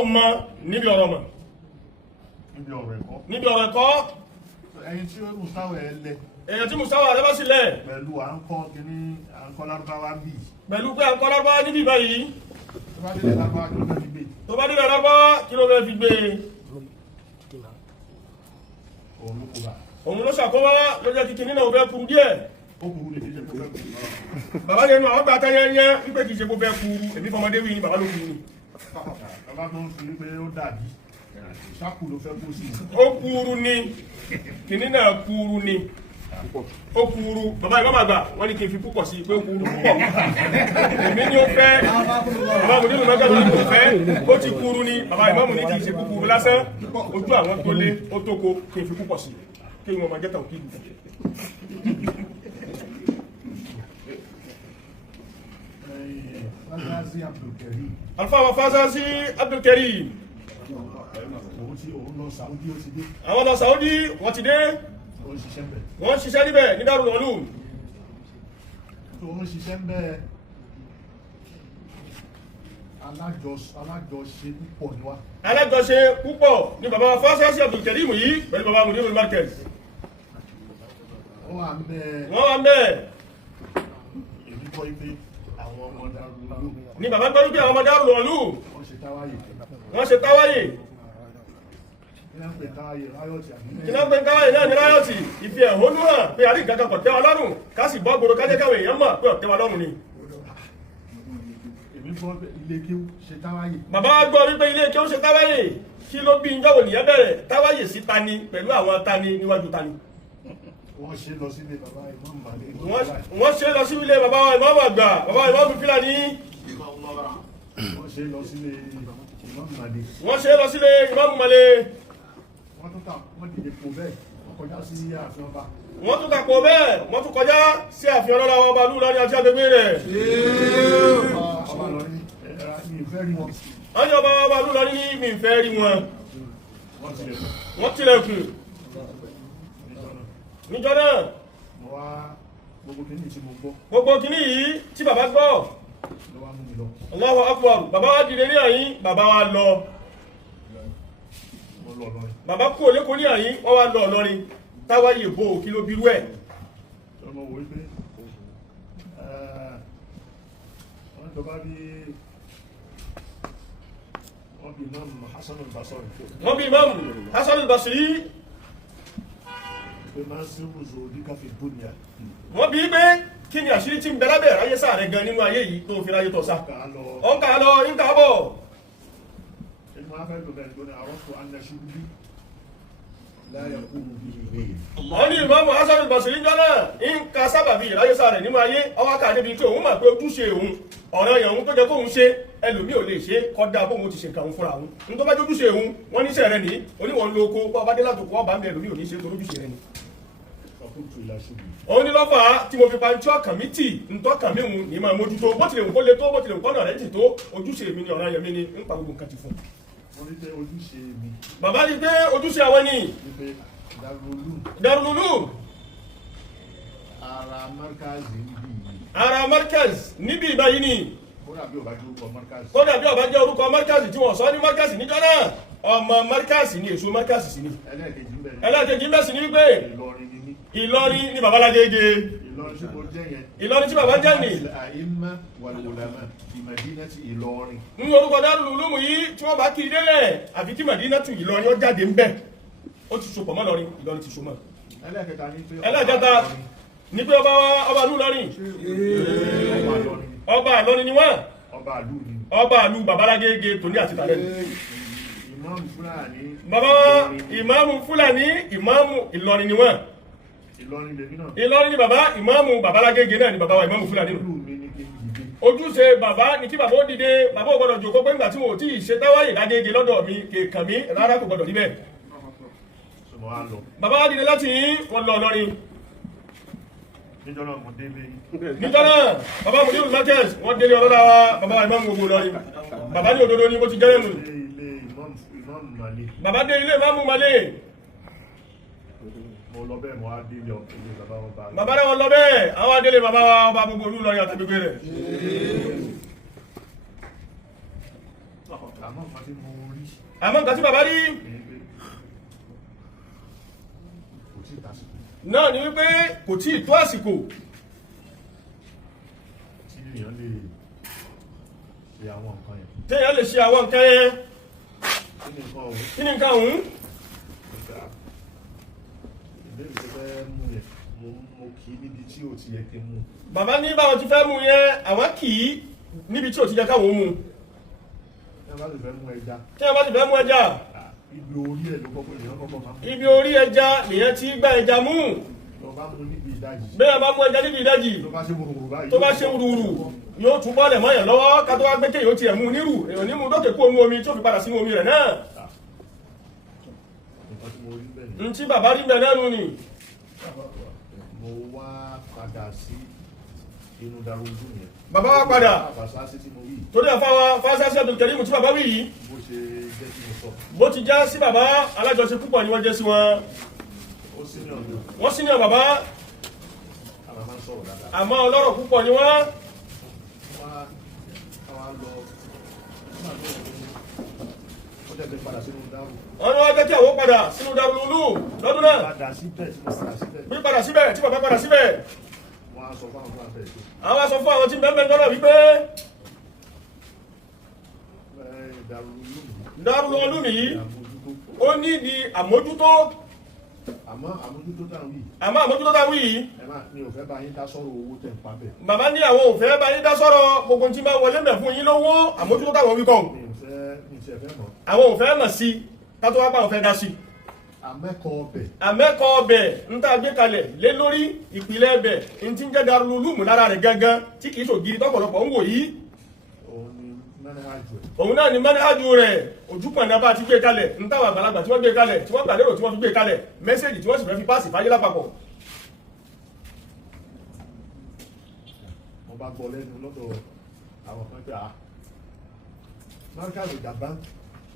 ọmọ níbi ọ̀rọ̀ mọ̀ níbi ọ̀rọ̀ ẹ̀kọ́ ẹyin tí musawa ẹ lẹ èyàn tí musawa rẹ bá sì lẹ̀ pẹ̀lú à ń kọ́ kíní à ń kọ́ lárúbáwá bì pẹ̀lú pé à ń kọ́ lárúbáwá níbí báyìí tó bá délé lárúbáwá kí ló fẹ́ fi gbé tó bá délé lárúbáwá kí ló fẹ́ fi gbé òun ló kó bá òun ló ṣàkóbá ló jẹ́ kíkì nínú òfẹ́ kúrú díẹ̀ ó kúrú lè fi jẹ́ kó fẹ́ kúrú bàbá nínú àwọn gbà tẹ́yẹ́yẹ́ wípé kìí ṣe kó fẹ́ kúrú èmi fọmọdé wí ni bàbá ló kúrú ni bàbá tó ń fi pé ó dàbí ṣáàkù ló fẹ́ kó sí ó kúrú ni kìíní náà kúrú ni ó kúrú bàbá ìbá màgbà wọ́n ní kí n fi púpọ̀ sí pé ó kúrú púpọ̀ èmi ni ó fẹ́ bàbá mo nílùú mẹ́gbẹ́ lórí kò fẹ́ ó ti kúrú ni bàbá ìbá mo ní kì í ṣe kúkúrú lásán ojú àwọn tó lé ó tóko kí n fi púpọ̀ sí kí n wọ́n máa jẹ́ta òkè ìlú. alfa Fazazi Abdulkarim àwọn lọ Saudi wọ́n ti dé wọ́n ṣiṣẹ́ níbẹ̀ ní Darul Ulum tó ń ṣiṣẹ́ bẹ́ẹ̀ alájọṣe púpọ̀ ni wá alájọṣe púpọ̀ ní bàbá Fazazi Abdulkarim yìí pẹ̀lú bàbá Mudirul Markaz wọ́n wà ń bẹ́ẹ̀ èmi kọ́ ipe àwọn ọmọ Darul Ulum ní bàbá gbọ́dọ̀ bí àwọn ọmọ Darul Ulum wọ́n ṣe táwáyé kí náà ń pè táwáyé náà ní ráyọ̀tì ìfi ẹ̀hónú hàn pé àrí ìgbàkan kọ̀ tẹ́wa lọ́rùn ká sì bọ́ gbòrò kájẹ́ káwé èèyàn mọ̀ pé ọ̀tẹ́wa lọ́rùn ni èmi gbọ́ ilé kí ó ṣe táwáyé bàbá gbọ́ wípé ilé kí ó ṣe táwáyé kí ló bí ìjọ́wò nìyẹn bẹ̀rẹ̀ táwáyé sí tani pẹ̀lú àwọn tani níwájú tani wọ́n ṣe lọ sílé bàbá Imam Malik wọ́n ṣe lọ sí ilé bàbá Imam àgbà bàbá Imam Fúlàní wọ́n ṣe lọ sílé Imam Malik wọ́n ṣe lọ sílé Imam Malik wọ́n dìde kò bẹ́ẹ̀ wọ́n kọjá sí ààfin ọba wọ́n tún tàpọ̀ bẹ́ẹ̀ wọ́n tún kọjá sí ààfin ọlọ́lá ọba Ìlọrin àti agbègbè rẹ̀ ọba lọ ní mi ìfẹ́ rí wọn wọ́n ní ọba Ìlọrin ní mi ìfẹ́ rí wọn wọ́n tilẹ̀kùn níjọ́ náà mo wá gbogbo kìíní tí mo gbọ́ gbogbo kìíní yìí tí bàbá gbọ́ ló wá mú mi lọ Allahu Akbar bàbá wa dìde ní àyín bàbá wa lọ mo lọ lọrin bàbá kú olékò ní àyín wọ́n wá lọ Ìlọrin táwáyé bò kí ló birú ẹ̀ tí wọ́n wò wípé wọ́n jọba bí wọ́n bí Imam Hasan al-Basri wọ́n bí Imam Hasan al-Basri pé máa ń sí rúzò oníkàfẹ́ dúnìá wọ́n bí pé kí ni àṣírí tí ń bẹ lábẹ́ ráyé sáà rẹ̀ gan nínú ayé yìí tó fi ráyé tọ́sá ọ̀nkà lọ ìǹkà bọ̀ ẹni máa fẹ́ lò bẹ́ẹ̀ tó ní àrọ́pò annaṣubí láyé kúrú bí ìwé wọ́n ní Imam Hasan al-Basri jọ́nà ìǹkà sábàbí ráyé sáà rẹ̀ nínú ayé ọwọ́ ká débi tí òun mà pé ojúṣe òun ọ̀rọ̀ èèyàn òun tó jẹ́ kóun ṣe ẹlòmíì ò lè ṣe kọ́dá bóun ti ṣe nǹkan òun fúnra òun ní tó bá jójúṣe òun wọ́n níṣẹ́ rẹ̀ ní oníwọ̀n lóko bá ọba dé látòkọ́ ọba ń bẹ ẹlòmíì ò ní ṣe tó lójúṣe rẹ̀ ni ọkùnrin ìlàṣubí òun ní lọ́fà tí mo fi pa tí ọkàn mi tì ń tọ́kàn mi hùn ní máa mójútó bó tilẹ̀ nǹkó le tó bó tilẹ̀ nǹkọ́nà rẹ̀ ti tó ojúṣe mi ni ọ̀rọ̀ ayẹ̀mí ni ń pa gbogbo nǹkan ti fún. wọ́n ní pé ojúṣe mi bàbá rí pé ojúṣe àwọn ni wípé Darul Ulum Darul Ulum ara markazi ń bì yìí ara Markaz níbi ìbáyìí ni kódà bí ò bá jẹ́ orúkọ markazi kódà bí ọba jẹ́ orúkọ Markaz tí wọ́n sọ ní Markaz níjọ́ náà ọmọ Markaz ni èso Markaz sí ni ẹlẹ́ẹ̀kejì ń bẹ̀rẹ̀ ẹlẹ́ẹ̀kejì mẹ́sì ní wípé Ìlọrin ni mí Ìlọrin ni bàbá lágége Ìlọrin tí mo jẹ́ yẹn Ìlọrin tí bàbá jẹ́ ni àìmá wal-ulama fi madinati Ìlọrin ń orúkọ Darul Ulum yìí tí wọ́n bá kiri délẹ̀ àfi kí Madinatu Ìlọrin ó jáde ń bẹ̀ ó ti sopọ̀ mọ́ Ìlọrin Ìlọrin ti so mọ́ ẹlẹ́ẹ̀kẹta ní pé ní pé ọba Ìlọrin ọba Ìlọrin ni wọ́n ọba àlú ni ọba àlú babalágége tòní àti tàlẹ́nu Ìmáàmù Fúlàní bàbá ìmáàmù Fúlàní ìmáàmù Ìlọrin ni wọ́n Ìlọrin lèmi náà Ìlọrin ni bàbá ìmáàmù babalágége náà ni bàbá wa ìmáàmù Fúlàní nù ìlú mi ní kí n dìde ojúṣe bàbá ní kí bàbá ó dìde bàbá ò gbọdọ̀ jòkó pé ńgbà tí mo ò tí ì ṣe táwáyé lágége lọ́dọ̀ mi kèèkàn mi rárá kò gbọdọ̀ níbẹ̀ sọmọ á lọ bàbá wa dìde láti yín wọn lọ Ìlọrin níjọ́ náà mo délé níjọ́ náà bàbá Mudirul Markaz wọ́n délé ọlọ́dà wa bàbá wa ìmáàmù gbogbo Ìlọrin bàbá ní òdodo ni bó ti jẹ́rẹ́ nù ilé Imam Malik bàbá dé ilé ìmáàmù Malik mo lọ bẹ́ẹ̀ mo á délé ọ̀pẹ̀lẹ̀ bàbá wọn bá bàbá náà wọn lọ bẹ́ẹ̀ àwọn adélé bàbá wa ọba gbogbo olú Ìlọrin àtàgbègbè rẹ̀ àmọ́ nǹkan tí mo rí àmọ́ nǹkan tí bàbá rí ni pé kò tí ì tásìkò náà ni wípé kò tí ì tó àsìkò tí èèyàn lè ṣe àwọn nǹkan yẹn. téèyàn lè ṣe àwọn nǹkan yẹn. kí ni nǹkan ọ̀hún? kí ni nǹkan ọ̀hún? ìbéèrè tó fẹ́ mú yẹn mo kì í níbi tí ò ti yẹ kí n mú. bàbá ní báwọn ti fẹ́ mú yẹn àwọn kì í níbi tí ò ti yẹ káwọn mú. tí wọ́n bá ti fẹ́ mú ẹja. tí wọ́n bá ti fẹ́ mú ẹja. ibi orí ẹ̀ ló kọ́kọ́ èèyàn kọ́kọ́ máa mú. ibi orí ẹja nìyẹn ti gbá ẹja mú. tó bá mú níbi ìdajì. bẹ́ẹ̀ bá mú ẹja níbi ìdajì. tó bá ṣe wúruwúru báyìí. tó bá ṣe wúruwúru yóò tún bọ́ọ̀lẹ̀ mọ́yàn lọ́wọ́ ká tó wá gbé kéèyàn tiẹ̀ mú nírù èèyàn ní mú dókè kó mú omi tí ó fi padà sínú omi rẹ̀ náà. nǹkan tí mo rí bẹ́ẹ̀ ni. ntí bàbá rí bẹ́ẹ̀ náà nù ni. mo wá padà sí inú darúgbó yẹn. bàbá wa padà àbàṣà tí mo wí. torí àfáwà fásitì Abdul Karim tí bàbá wí yìí. bó ṣe jẹ́ kí mo sọ. bó ti já sí bàbá alájọṣe púpọ̀ ni wọ́n jẹ́ sí wọn. ó sí ní ọ̀dọ̀. wọ́n sí ní ọ̀ bàbá àmọ́ máa ń sọ̀rọ̀ dáadáa. àmọ́ ọlọ́rọ̀ púpọ̀ ni wọ́n. wá lọ ó dẹ̀ fẹ́ padà sínú dárú. wọ́n ní wọ́n jẹ́ kí àwọn padà sínú Darul Ulum lọ́dún náà. padà síbẹ̀ tí mo padà síbẹ̀. bí padà síbẹ̀ tí bàbá padà síbẹ̀. wọ́n á sọ fún àwọn fún àbẹ̀ ètò. àwọn aṣọ fún àwọn tí bẹ́ẹ̀ lọ́nà wípé Darul Ulum yìí ó ní di àmójútó. àmọ́ àmójútó táwọn yìí. àmọ́ àmójútó táwọn yìí. ẹ máa ní òfẹ́ bá yín dá sọ́rọ̀ owó tẹ̀ ń pa bẹ̀. bàbá ní àwọn òfẹ́ bá yín dá sọ́rọ̀ gbogbo tí bá wọlé mẹ́ fún yín lówó àmójútó táwọn wí kàn. mi ò fẹ́ mọ̀. àwọn òfẹ́ mọ̀ sí kátó wá pa òfẹ́ dá sí. àmẹ́kọ̀ọ́ ọbẹ̀. àmẹ́kọ̀ọ́ ọbẹ̀ ń tá a gbé kalẹ̀ lé lórí ìpìlẹ̀ ẹbẹ̀ ń ti ń jẹ́ Darul Ulum lára rẹ̀ gangan tí kì í ṣògiri tọ́pọ̀lọpọ̀ ń wò yìí. òun ni mẹ́nẹ́hájú ẹ̀. òun náà ni mẹ́nẹ́hájú rẹ̀ ojúpọ̀nà bá ti gbé kalẹ̀ ń táwọn àgbàlagbà tí wọ́n gbé kalẹ̀ tí wọ́n gbà lérò tí wọ́n fi gbé kalẹ̀ mẹ́sẹ̀jì tí wọ́n sì fẹ́ fi páàsì fáyé lápapọ̀. mo bá gbọ́ lẹ́nu lọ́dọ̀ àwọn kan pé Markazu Daban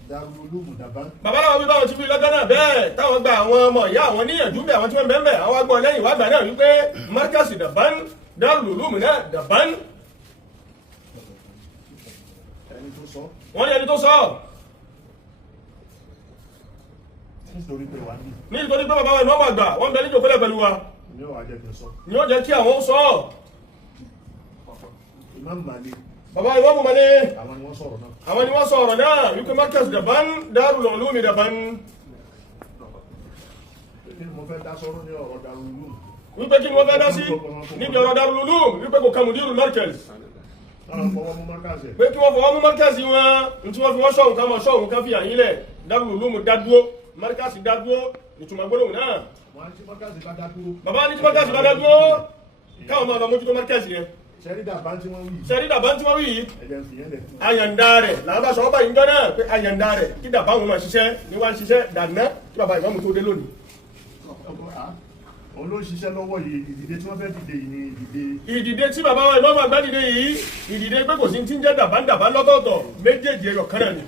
Darul Ulum Daban. bàbá náà wí báwọn ti fi lọ́jọ́ náà bẹ́ẹ̀ táwọn gba àwọn ọmọ ìyá àwọn níyànjú bẹ́ẹ̀ àwọn tí wọ́n bẹ́ẹ̀ bẹ́ẹ̀ àwọn agbọ́ lẹ́yìn wá gbà náà wípé Markazu Daban Darul Ulum náà Daban. ẹni tó sọ. wọ́n ní ẹni tó sọ. nítorí pé wà ní. nítorí pé bàbá wa ìmọ̀ àgbà wọ́n bẹ níjò fẹ́lẹ̀ pẹ̀lú wa. ní ó wà jẹ́ kí n sọ. ni ó jẹ́ kí àwọn sọ. Imam Malik. bàbá ìwọ́n mú mọ́lé. àwọn ni wọ́n sọ̀rọ̀ náà. àwọn ni wọ́n sọ ọ̀rọ̀ náà wípé Markazu Daban Darul Ulum Daban. kí ni mo fẹ́ dá sọ́rọ̀ ní ọ̀rọ̀ Darul Ulum. wípé kí ni wọ́n fẹ́ dá sí níbi ọ̀rọ̀ Darul Ulum wípé kò kàmù dírù Markaz. wọ́n fọwọ́ mú Markaz ẹ̀. pé kí wọ́n fọwọ́ mú Markaz wọn tí wọ́n fi wọ́n sọ̀hún ká mọ̀ sọ̀hún ká fi àyín lẹ̀ Darul Ulum dádúró Markaz dádúró ìtumọ̀ gbólóhùn náà. wọ́n á ti Markaz bá dá dúró. bàbá ní tí Markaz bá dádúró káwọn máa lọ mójútó Markaz yẹn. sẹ́rí Daban tí wọ́n wí. sẹ́rí Daban tí wọ́n wí yìí ẹ̀jẹ̀ ń fi yẹn lẹ̀. àyàndá rẹ̀ làwọn bá sọ ọ́ báyìí ń jọ náà pé àyàndá rẹ̀ kí Daban wọn máa ṣiṣẹ́ ní wá ń ṣiṣẹ́ dàná kí bàbá ìmáàmù tó dé lónìí. òun ló ń ṣiṣẹ́ lọ́wọ́ yìí ìdìde tí wọ́n fẹ́ dìde yìí ni ìdìde. ìdìde tí bàbá wa ìmáàmù àgbà dìde yìí ìdìde pé kò sí ti ń jẹ́ Daban Daban lọ́tọ̀ọ̀tọ̀ méjèèjì ẹyọ kan náà ni.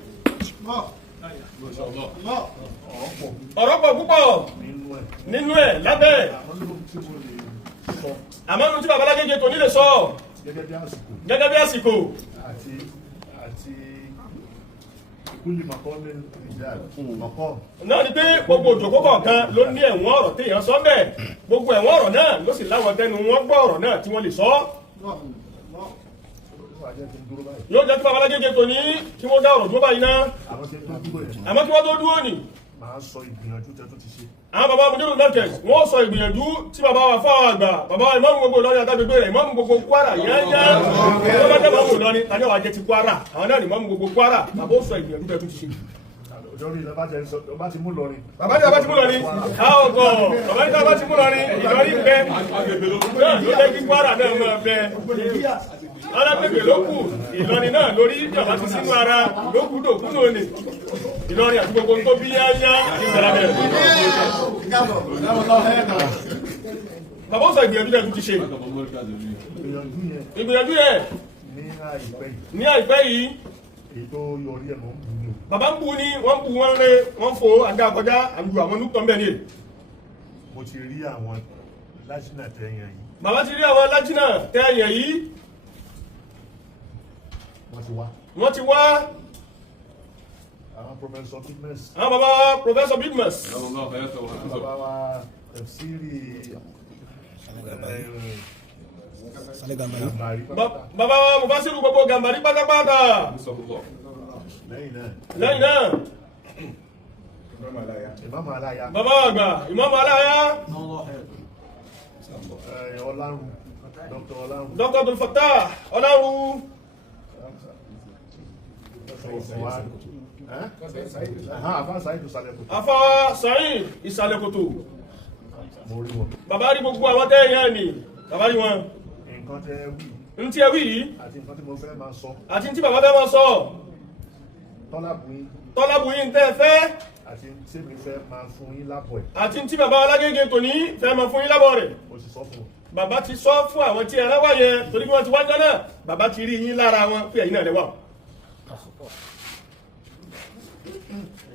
ọ̀rọ̀ pọ̀ púpọ̀ nínú ẹ̀ lábẹ́ àmọ́ nu tí bàbá Lágége tòní lè sọ gẹ́gẹ́ bí àsìkò àti ìkúlì mọ̀kọ́lẹ̀ mọ̀kọ́. náà ni pé gbogbo òjòkó kọ̀ọ̀kan ló ní ẹ̀wọ̀n ọ̀rọ̀ téèyàn sọ bẹ́ẹ̀ gbogbo ẹ̀wọ̀n ọ̀rọ̀ náà ló sì láwọn tẹnu wọn gbọ́ ọ̀rọ̀ náà tí wọ́n lè sọ. yóò jẹ́ kí bàbá Lágége tòní kí wọ́n dá ọ̀rọ̀ dúró báyìí ná àmọ́ kí wọ́n tó dúró nì. màá sọ ìgbìyànjú tẹ́ tó ti ṣe. àwọn bàbá Mudirul Markaz wọ́n sọ ìgbìyànjú tí bàbá wa fáwọn àgbà bàbá wa ìmáàmù gbogbo Ìlọrin àtàgbègbè rẹ̀ ìmáàmù gbogbo Kwara yányá tó bá jẹ́ ìmáàmù Ìlọrin tàbí àwọn àjẹ ti Kwara àwọn náà ni ìmáàmù gbogbo Kwara bàbá ó sọ ìgbìyànjú tẹ́ tó ti ṣe. lórí ọba ti mú lọrin. bàbá tí a bá ti mú lọrin káwọ gọ bàbá tí a bá ti mú lọrin Ìlọrin bẹ náà ló jẹ́ kí Kwara náà máa bẹ alágbègbè ló kù Ìlọrin náà lórí ìjọba ti sínú ara ló kù dòkú lónìí Ìlọrin àti gbogbo nǹkan bí yáyá ìgbàlá bẹ̀rẹ̀. bàbá ó sọ ìgbìyànjú náà tó ti ṣe ìgbìyànjú yẹn ní àìpẹ́ yìí èyí tó yọrí ẹ̀ mọ́ ń bù ní o. bàbá ń bu ni wọ́n ń bu wọ́n rẹ wọ́n fò àga àkọjá àlù àwọn nùtọ̀ mbẹ́ ni. mo ti rí àwọn lájínà tẹ̀yàn yìí. bàbá ti rí àwọn lájínà tẹ̀yàn yìí. wọ́n ti wá. wọ́n ti wá. àwọn professor fitness. àwọn bàbá professor Bidmus. bàbá wa tafsiri bàbá wa mufasiru gbogbo Gàmbàrí pátápátá. lẹ́yìn náà Ìmáàmù Aláya. bàbá àgbà Ìmáàmù Aláya. Ọlárun. Dr. Ọlárun. Dr. Abdul Fattah Ọlárun. Àfá Saheed Ìsàlẹ̀kòtò. Àfá Saheed Ìsàlẹ̀kòtò. Mo rí wọn. Bàbá rí gbogbo àwọn tẹ́yàn ni bàbá rí wọn. Nǹkan tẹ́ wí. N tí ẹ wí yìí. Àti nǹkan tí mo fẹ́ máa sọ. Àti tí bàbá fẹ́ máa sọ. Tọ́lábùyín. Tọ́lábùyín tẹ́ fẹ́. Àti tí mi fẹ́ máa fún yín lábọ̀ ẹ̀. Àti tí bàbá Alágége tòní fẹ́ máa fún yín lábọ̀ rẹ̀. Mo sì sọ fún un. Bàbá ti sọ fún àwọn tí ẹran wáyé torí bí wọ́n ti wájọ́ náà bàbá ti rí yín lára wọn pé ẹ̀yin náà lẹ́wà.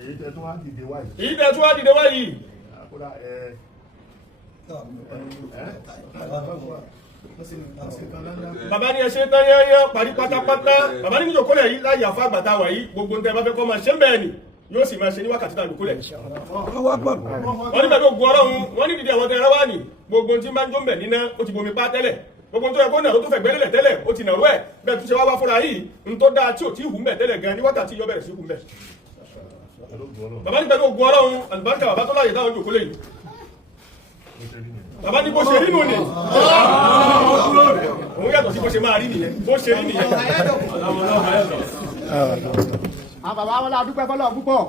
Èyí tẹ́ tún wá dìde wáyìí. Èyí tẹ́ tún wá dìde wáyìí. Àkúrà bàbá ní ẹṣẹ́ tán yányán parí pátápátá bàbá ní ìjòkólẹ̀ yìí láyé àfá àgbàtà wà yìí gbogbo ǹtẹ́ bá fẹ́ kọ́ máa ṣe ń bẹ́ẹ̀ ni yóò sì máa ṣe ní wákàtí tàbí kólẹ̀ wọ́n ní pẹ̀lú ogun ọlọ́run wọ́n ní dìde àwọn tẹ́ra wá ní gbogbo tí máa ń jó ń bẹ̀ níná ó ti bomi pa tẹ́lẹ̀ gbogbo tó yẹ kó nàró tó fẹ̀ gbẹ́lẹ̀ tẹ́lẹ̀ ó ti nàró ẹ̀ bẹ́ẹ̀ tún ṣe wá wá fúnra yìí ń tó dáa tí ò tí hù ń bẹ̀ tẹ́lẹ̀ gan ní wákàtí yọ bẹ̀rẹ̀ sí hù ń bẹ̀ bàbá ní pẹ̀lú ogun ọlọ́run àlùbáríkà bàbá tó láyé táwọn ìjòkólẹ̀ yìí bàbá ní bó ṣe rí nù ní òun yàtọ̀ sí bó ṣe máa rí nìyẹn bó ṣe rí nìyẹn. àwọn bàbá wọn la dúpẹ́ fọlọ́ púpọ̀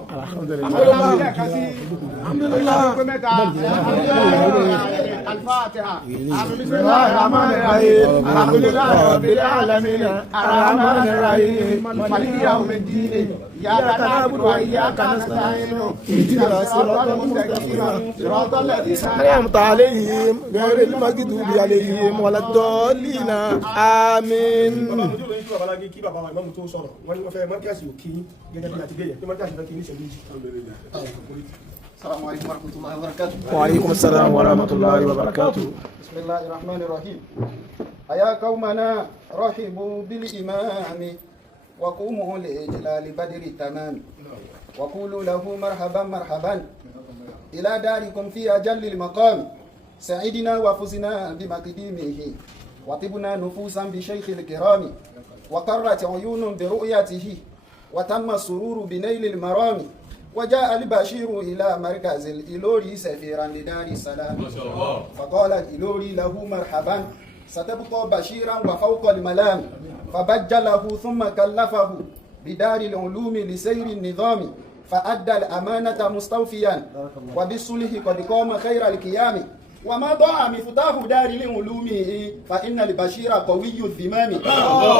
الفاتحة بسم الله الرحمن الرحيم الحمد لله رب العالمين الرحمن الرحيم مالك يوم الدين إياك نعبد وإياك نستعين اهدنا الصراط المستقيم صراط الذين أنعمت عليهم غير المغضوب عليهم ولا الضالين آمين. السلام عليكم ورحمة الله وبركاته. وعليكم السلام ورحمة الله وبركاته. بسم الله الرحمن الرحيم. أيا قومنا رحبوا بالإمام وقوموا لإجلال بدر التمام وقولوا له مرحبا مرحبا إلى داركم في أجل المقام سعدنا وفزنا بمقدمه وطبنا نفوسا بشيخ الكرام وقرت عيون برؤيته وتم السرور بنيل المرام وجاء البشير إلى مركز الإلوري سفيرا لدار السلام فقال الإلوري له مرحبا ستبقى بشيرا وفوق الملام فبجله ثم كلفه بدار العلوم لسير النظام فأدى الأمانة مستوفيا وبالصلح قد قام خير القيام وما ضاع مفتاح دار العلوم فإن البشير قوي الذمام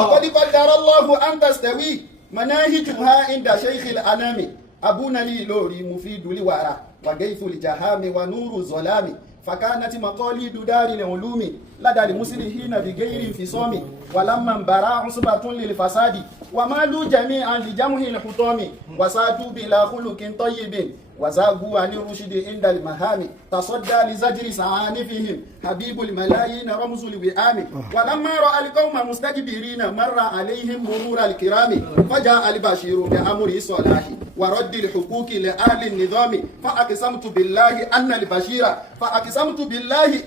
وقد قدر الله أن تستوي مناهجها عند شيخ الأنام أبونا لي لوري مفيد لورا وجيث الجهام ونور الظلام فكانت مقاليد دار العلوم لدى المسلمين بغير انفصام ولما انبرى عصبة للفساد ومالوا جميعا لجمع الحطام وسادوا بلا خلق طيب وزاغوا عن الرشد عند المهام تصدى لزجر سعانفهم حبيب الملايين رمز الوئام ولما راى القوم مستكبرين مر عليهم مرور الكرام فجاء البشير بامر الصلاح ورد الحقوق لاهل النظام فاقسمت بالله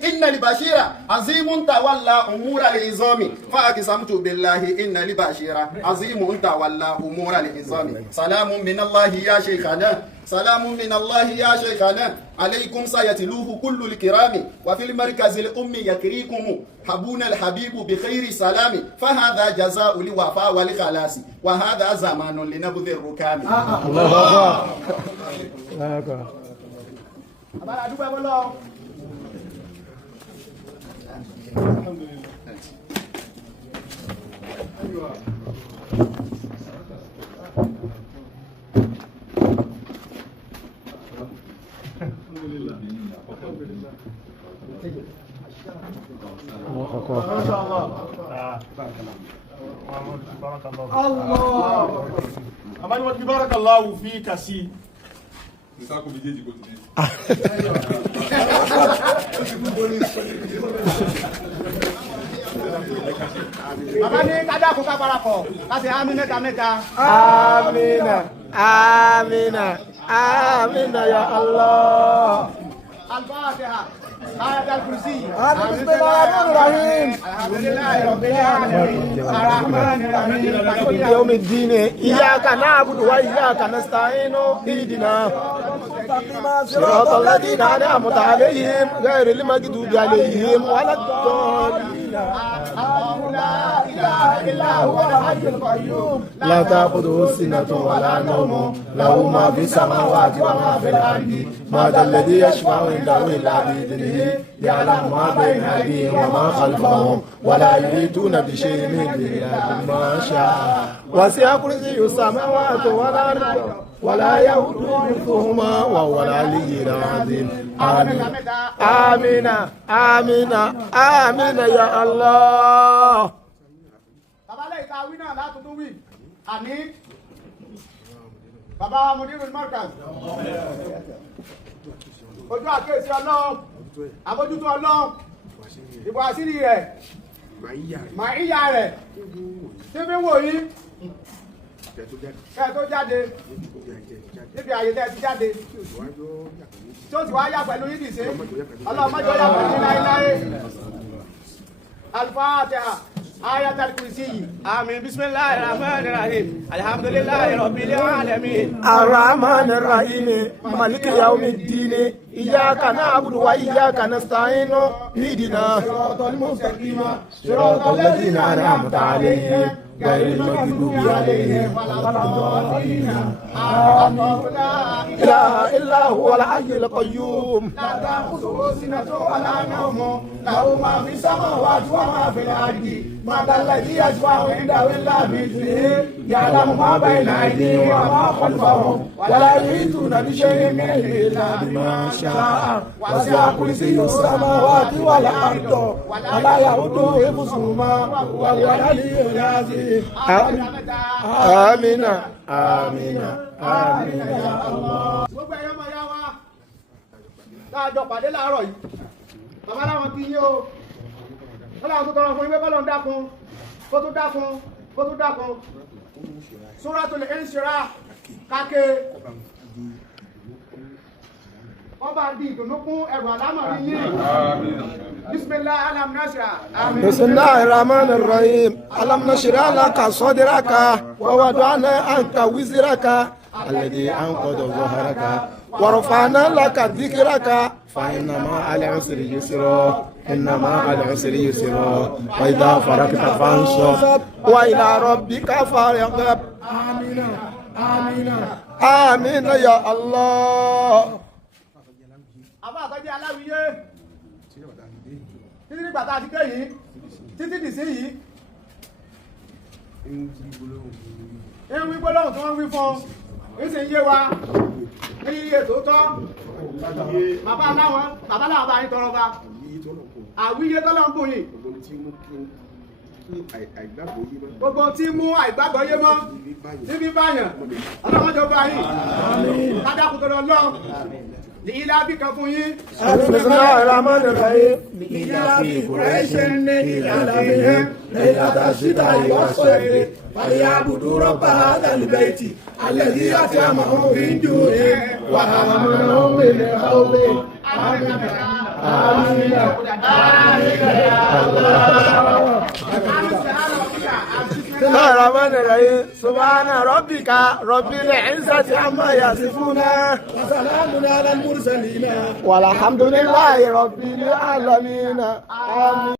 ان البشير عظيم تولى امور العظام فاقسمت بالله ان البشير عظيم تولى امور العظام سلام من الله يا شيخنا سلام من الله يا شيخنا عليكم سيتلوه كل الكرام وفي المركز الأم يكريكم حبون الحبيب بخير سلام فهذا جزاء لوفاء والخلاص وهذا زمان لنبذ الركام الله أكبر. ما شاء الله Allah amani wa barakallahu fika si Ìsákùn méjèèjì kò ti dé. bàbá ní ká dákun ká parapọ̀ láti àmì mẹ́ta mẹ́ta. آمين. آمين آمين يا الله. الفاتحة. آية الكرسي. بسم الله الرحمن الرحيم. الحمد لله رب العالمين الرحمن الرحيم مالك يوم الدين إياك نعبد وإياك نستعين اهدنا صراط الذين أنعمت عليهم غير المغضوب عليهم ولا الضالين. لا إله إلا هو الحي القيوم لا تأخذه سنة ولا نوم له ما في السماوات وما في الأرض ما ذا الذي يشفع عنده إلا بإذنه يعلم ما بين أيديهم وما خلفهم ولا يحيطون بشيء من إلا بما شاء وسع كرسيه السماوات والأرض ولا يؤوده حفظهما وهو العلي العظيم. آمين آمين آمين آمين يا الله. bàbá lẹ́yìn tá a wí náà látúntún wí àní bàbá Mudirul Markaz ojú àkéèsí ọlọ́run àbójútó ọlọ́run ìbò àṣírí rẹ̀ màáyà rẹ̀ tí fi ń wò yí kẹ́ tó jáde níbi àyè tẹ́ ti jáde tí ó sì wá yà pẹ̀lú yídì sí ọlọ́run mọ́jọ́ yà pẹ̀lú láéláé. Al-Fatiha. آية الكرسي آمين. بسم الله الرحمن الرحيم الحمد لله رب العالمين الرحمن الرحيم مالك يوم الدين إياك نعبد وإياك نستعين اهدنا صراط المستقيم صراط الذين أنعمت عليهم غير المغضوب عليهم ولا الضالين. الله لا إله إلا هو الحي القيوم لا تأخذه سنة ولا نوم له ما في السماوات وما في الأرض ما ذا الذي يشفع عنده إلا بإذنه يعلم ما بين أيديهم وما خلفهم ولا يحيطون بشيء من علمه إلا بما شاء وسع كرسيه السماوات والأرض ولا يؤوده حفظهما وهو العلي العظيم. آمين آمين آمين يا الله. gbogbo ẹ̀yọ́ máa yá wa láàjọ pàdé láàárọ̀ yìí bàbá láwọn kí yín o wọ́n láwọn tó tọrọ fún yín pé kọ́lọ̀ ń dákun kó tún dákun kó tún dákun Suratul Inshirah káké wọ́n bá di ìdùnnú fún ẹrù àlámọ̀rí yín. Bismillah alam nashrah. بسم الله الرحمن الرحيم ألم نشرح لك صدرك ووضعنا عنك وزرك الذي أنقض ظهرك ورفعنا لك ذكرك فإنما على العسر يسرا إنما على العسر يسرا وإذا فرغت فانصب وإلى ربك فارغب. آمين آمين آمين يا الله. àbá àtọ́jú aláwìyé títí nígbà tá a ti gbé yìí títí dì sí yìí ń wí gbólóhùn tí wọ́n wí fún ń sì ń yé wa ní iye tó tọ́ bàbá láwọn bá yín tọrọ bá àwíyé tọ́lọ́ ń bù yín gbogbo tí mú àìgbàgbọ́ yé mọ́ níbi báyàn ọlọ́mọdé bá yín kájákùtò lọ́lọ́ لإلى بك فوين. بسم الله الرحمن الرحيم. إلى قريش إلى ليلة الشتاء والصيف فليعبدوا رب هذا البيت الذي أطعمهم من جوع وآمنهم من خوف. آمين آمين آمين يا الله. بسم الله الرحمن الرحيم سبحان ربك رب العزة عما يصفون وسلام على المرسلين والحمد لله رب العالمين. آمين.